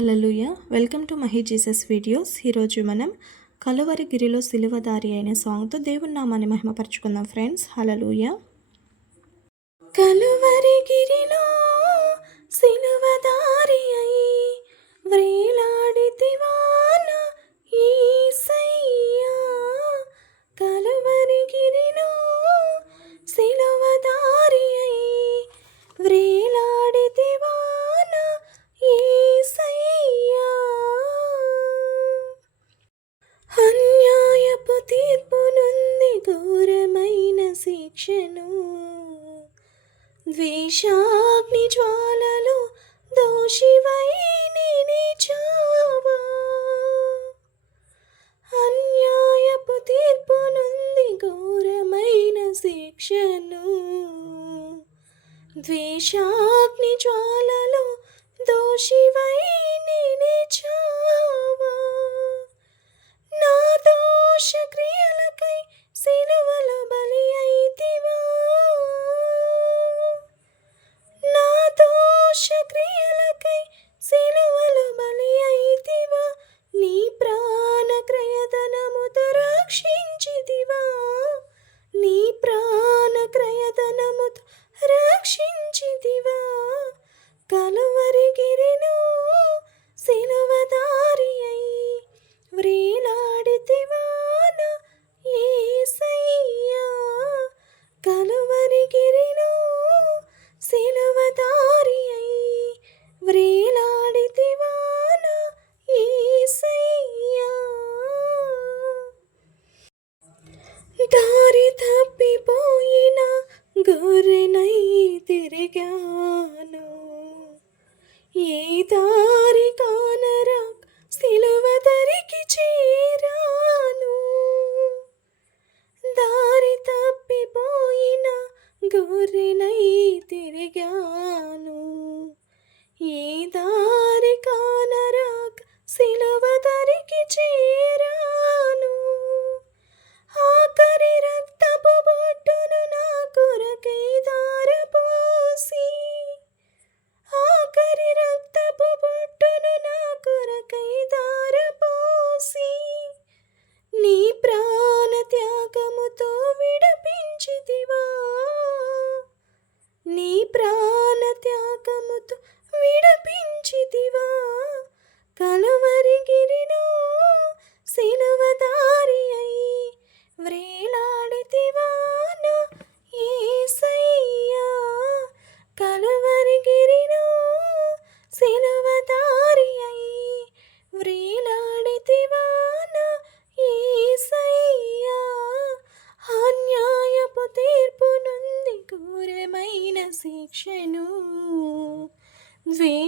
Hallelujah welcome to Mahi Jesus videos. ఈరోజు మనం కలువరి గిరిలో సిలువదారి అయిన సాంగ్తో దేవుని నామాన్ని మహిమపరచుకుందాం ఫ్రెండ్స్. హలలుయ కలువరి గిరిలో సిలువదారి అయిన ద్వేషాగ్ని జ్వాలలో దోషివై చావా అన్యాయపు తీర్పు నుండి ఘోరమైన శిక్షను. ద్వేషాగ్ని జ్వాలలో దోషివై చా దారి తప్పిపోయిన గొర్రెనై తిరిగాను.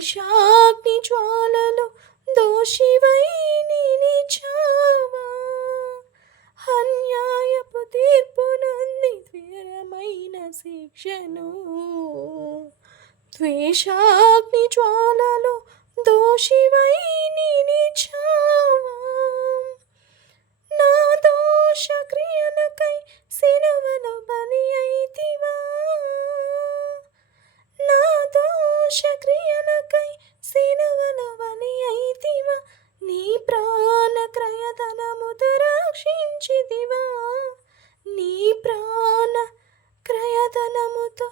ద్వేషాగ్ని జ్వాలలో దోషివై నిలిచావా? అన్యాయపు తీర్పు నుండి ఘోరమైన శిక్షను. ద్వేషాగ్ని జ్వాలలో దోషివై నిలిచావా క్రయధనముతో రక్షించితివా నీ ప్రాణ క్రయధనముతో